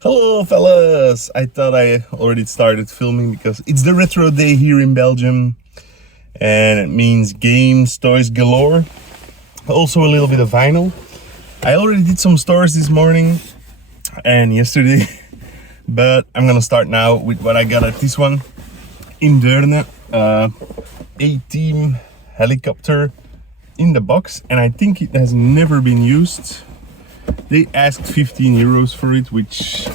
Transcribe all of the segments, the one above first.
Hello fellas! I thought I already started filming because it's the retro day here in Belgium and it means games, toys galore. Also a little bit of vinyl. I already did some stores this morning and yesterday, but I'm gonna start now with what I got at this one in Deurne. A-team helicopter in the box, and I think it has never been used. They asked 15 euros for it, which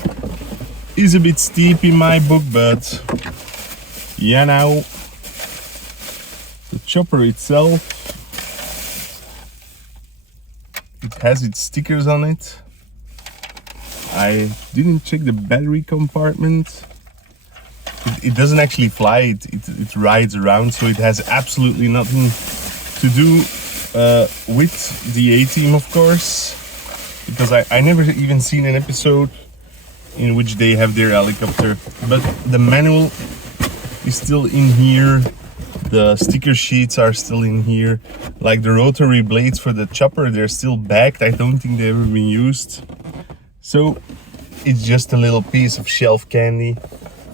is a bit steep in my book, but yeah, now the chopper itself, it has its stickers on it. I didn't check the battery compartment. It doesn't actually fly, it rides around, so it has absolutely nothing to do with the A-team, of course, because I never even seen an episode in which they have their helicopter. But the manual is still in here, the sticker sheets are still in here, like the rotary blades for the chopper, they're still backed. I don't think they've ever been used, so it's just a little piece of shelf candy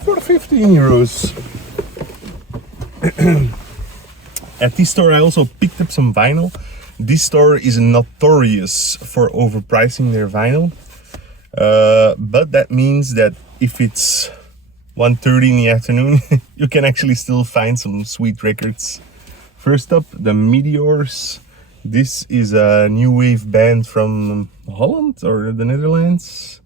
for 15 euros. At this store I also picked up some vinyl. This store is notorious for overpricing their vinyl, but that means that if it's 1:30 in the afternoon, you can actually still find some sweet records. First up, the Meteors. This is a new wave band from Holland or the Netherlands,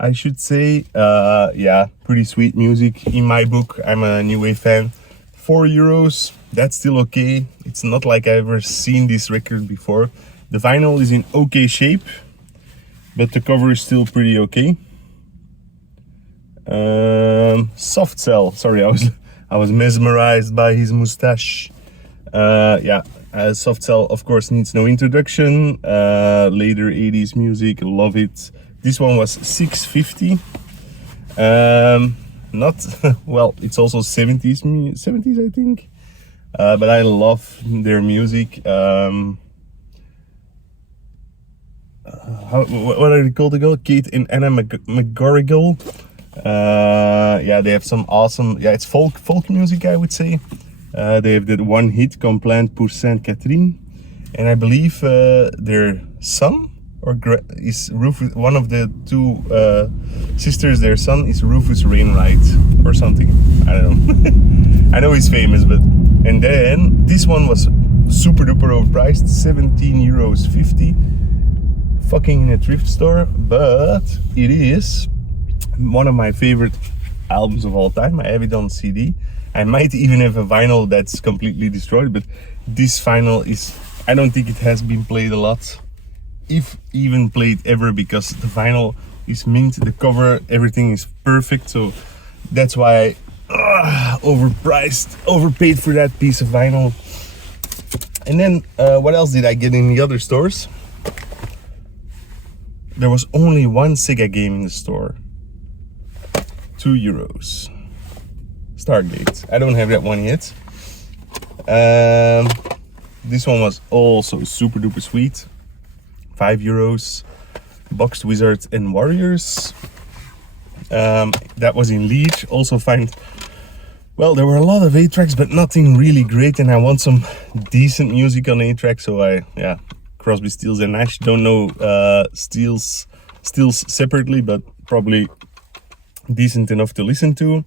I should say. Yeah, pretty sweet music in my book. I'm a new wave fan. 4 euros, that's still okay. It's not like I've ever seen this record before. The vinyl is in okay shape, but the cover is still pretty okay. Soft Cell, sorry, I was mesmerized by his mustache. Yeah, Soft Cell of course needs no introduction. Later 80s music, love it. This one was 6.50. Not well, it's also 70s I think, but I love their music. What are they called again? Kate and Anna McGorrigle. Yeah, they have some awesome, yeah, it's folk music, I would say. They have that one hit, Complaint pour Sainte Catherine, and I believe their son is Rufus, one of the two sisters, their son is Rufus Wainwright or something, I don't know. I know he's famous, but, and then this one was super duper overpriced, 17.50 euros, fucking in a thrift store, but it is one of my favorite albums of all time. I have it on CD. I might even have a vinyl that's completely destroyed, but this vinyl is, I don't think it has been played a lot, if even played ever, because the vinyl is mint, the cover, everything is perfect. So that's why I overpaid for that piece of vinyl. And then what else did I get in the other stores? There was only one Sega game in the store. 2 euros. Stargate. I don't have that one yet. This one was also super duper sweet. 5 euros. Boxed Wizards and Warriors. That was in Leeds. Also find, well, there were a lot of 8-tracks, but nothing really great, and I want some decent music on 8-track, so yeah, Crosby, Stills and Nash. Don't know Stills separately, but probably decent enough to listen to.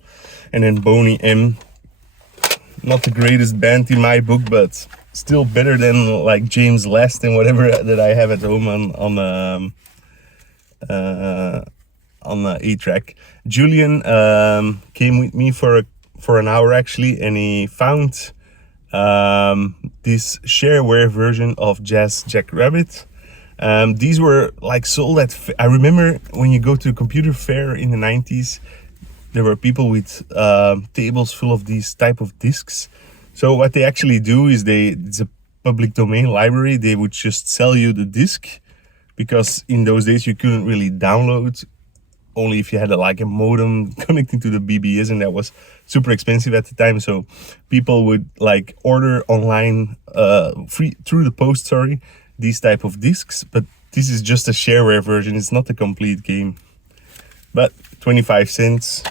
And then Boney M, not the greatest band in my book, but still better than like James Last and whatever that I have at home on the 8-track. Julian came with me for an hour actually, and he found this shareware version of Jazz Jackrabbit. These were like sold at, I remember when you go to a computer fair in the 90s, there were people with tables full of these type of discs. So what they actually do is it's a public domain library. They would just sell you the disc, because in those days you couldn't really download, only if you had a modem connecting to the BBS, and that was super expensive at the time. So people would like order online free through the post, these type of discs, but this is just a shareware version. It's not a complete game. but 25 cents.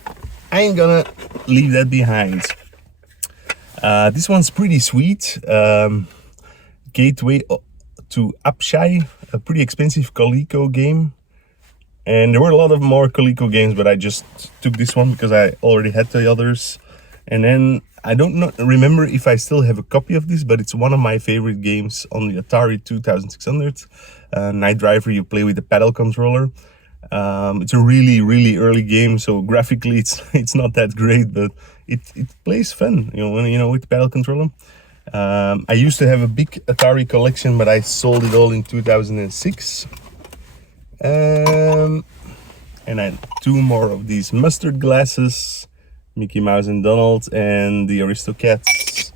I ain't gonna leave that behind. This one's pretty sweet. Gateway to Upshai, a pretty expensive Coleco game. And there were a lot of more Coleco games, but I just took this one because I already had the others. And then I don't remember if I still have a copy of this, but it's one of my favorite games on the Atari 2600. Night Driver, you play with the paddle controller. It's a really early game, so graphically it's not that great, but it plays fun, with the paddle controller. I used to have a big Atari collection, but I sold it all in 2006. And I had 2 more of these mustard glasses, Mickey Mouse and Donald, and the Aristocats.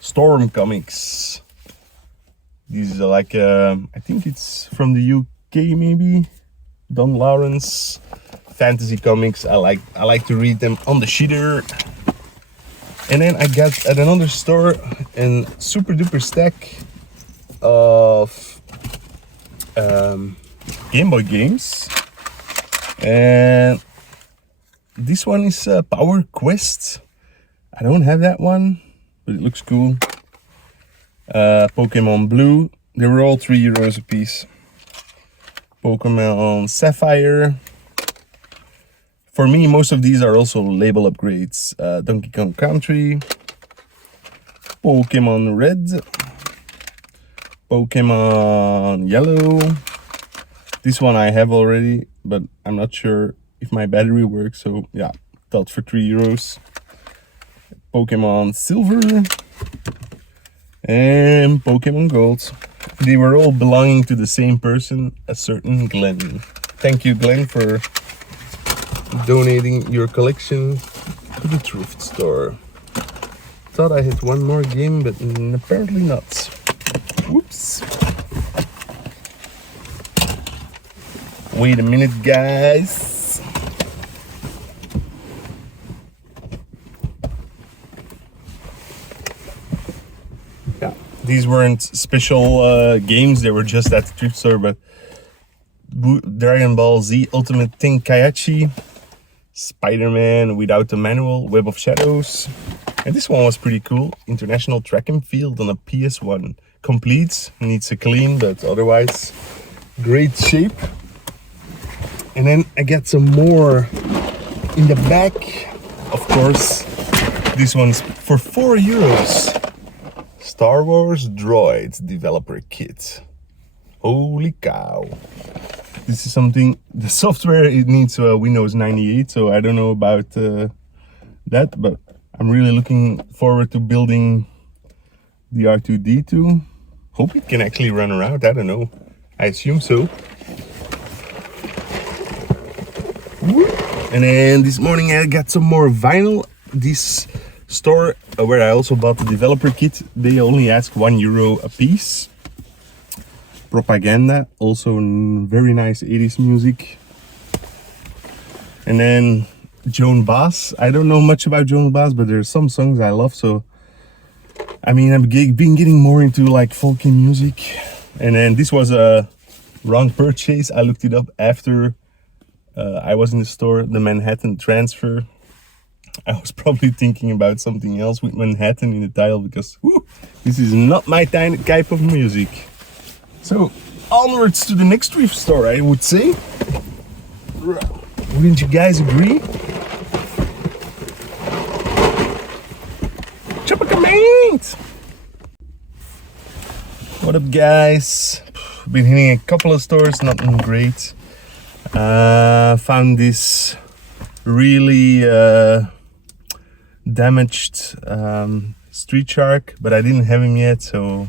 Storm comics. These are like, I think it's from the UK maybe. Don Lawrence fantasy comics. I like to read them on the shitter. And then I got at another store a super duper stack of Game Boy games. And this one is Power Quest. I don't have that one, but it looks cool. Pokemon Blue, they were all €3 a piece. Pokemon Sapphire. For me, most of these are also label upgrades. Donkey Kong Country, Pokemon Red, Pokemon Yellow. This one I have already, but I'm not sure if my battery works, so yeah, thought for €3. Pokemon Silver and Pokemon Gold. They were all belonging to the same person, a certain Glenn. Thank you, Glenn, for donating your collection to the thrift store. Thought I had one more game, but apparently not. Whoops. Wait a minute, guys. Yeah, these weren't special games, they were just at the thrift store, but Dragon Ball Z Ultimate Tenkaichi, Spider-Man Without the Manual, Web of Shadows. And this one was pretty cool. International Track and Field on a PS1. Complete, needs a clean, but otherwise great shape. And then I got some more in the back. Of course, this one's for €4. Star Wars Droids Developer Kit. Holy cow. This is something, the software, it needs Windows 98, so I don't know about that, but I'm really looking forward to building the R2-D2. Hope it can actually run around, I don't know. I assume so. And then this morning I got some more vinyl. This store where I also bought the developer kit, they only ask €1 a piece. Propaganda, also very nice 80s music. And then Joan Baez. I don't know much about Joan Baez, but there's some songs I love, so I mean, I've been getting more into like folky music. And then this was a wrong purchase. I looked it up after I was in the store, the Manhattan Transfer. I was probably thinking about something else with Manhattan in the title because this is not my type of music. So, onwards to the next thrift store, I would say. Wouldn't you guys agree? Chopper command! What up, guys? Been hitting a couple of stores, nothing great. Found this really damaged street shark, but I didn't have him yet, so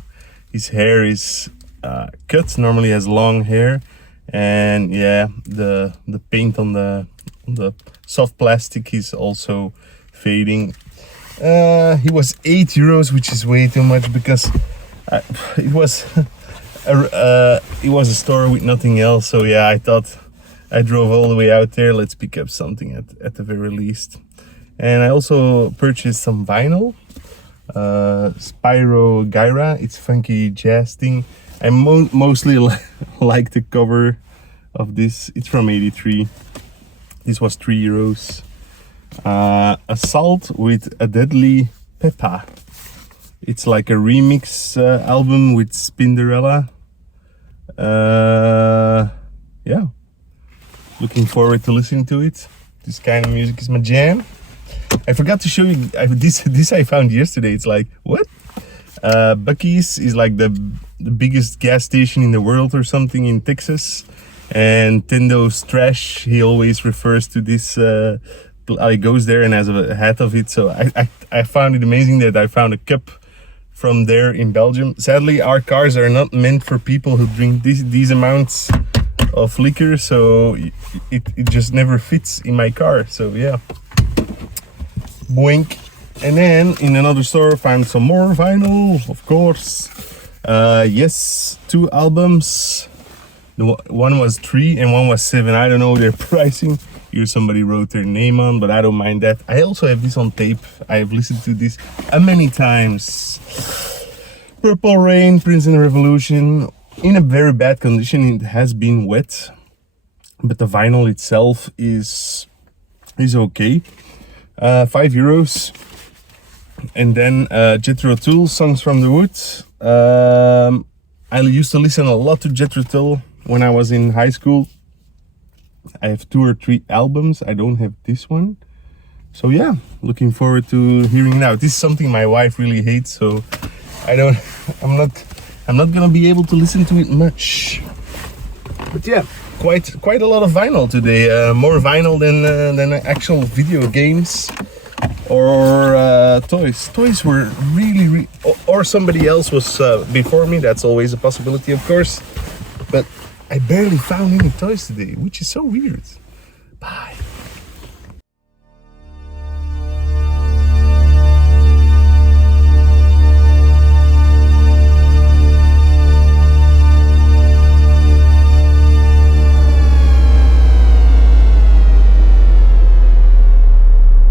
his hair is cut. Normally has long hair, and yeah, the paint on the soft plastic is also fading. He was €8, which is way too much because it was a store with nothing else. So yeah, I thought I drove all the way out there. Let's pick up something at the very least. And I also purchased some vinyl. Spyro Gyra. It's funky jazz thing. I mostly like the cover of this. It's from '83. This was €3. Assault with a Deadly Peppa. It's like a remix album with Spinderella. Yeah, looking forward to listening to it. This kind of music is my jam. I forgot to show you this I found yesterday. It's like, what? Buc-ee's is like the biggest gas station in the world or something in Texas. And Tendo's trash, he always refers to this. He goes there and has a hat of it. So I found it amazing that I found a cup from there in Belgium. Sadly, our cars are not meant for people who drink these amounts of liquor, so it just never fits in my car. So yeah, boink. And then in another store, found some more vinyl, of course. Yes, 2 albums. One was 3 and one was 7. I don't know their pricing. Here somebody wrote their name on, but I don't mind that. I also have this on tape. I have listened to this many times. Purple Rain, Prince and Revolution. In a very bad condition. It has been wet, but the vinyl itself is okay. €5. And then Jethro Tull, Songs from the Woods. I used to listen a lot to Jethro Tull when I was in high school. I have 2 or 3 albums. I don't have this one. So yeah, looking forward to hearing it out. This is something my wife really hates, so I'm not gonna be able to listen to it much. But yeah, quite a lot of vinyl today. More vinyl than actual video games or toys. Toys were really or somebody else was before me. That's always a possibility, of course. But I barely found any toys today, which is so weird. Bye.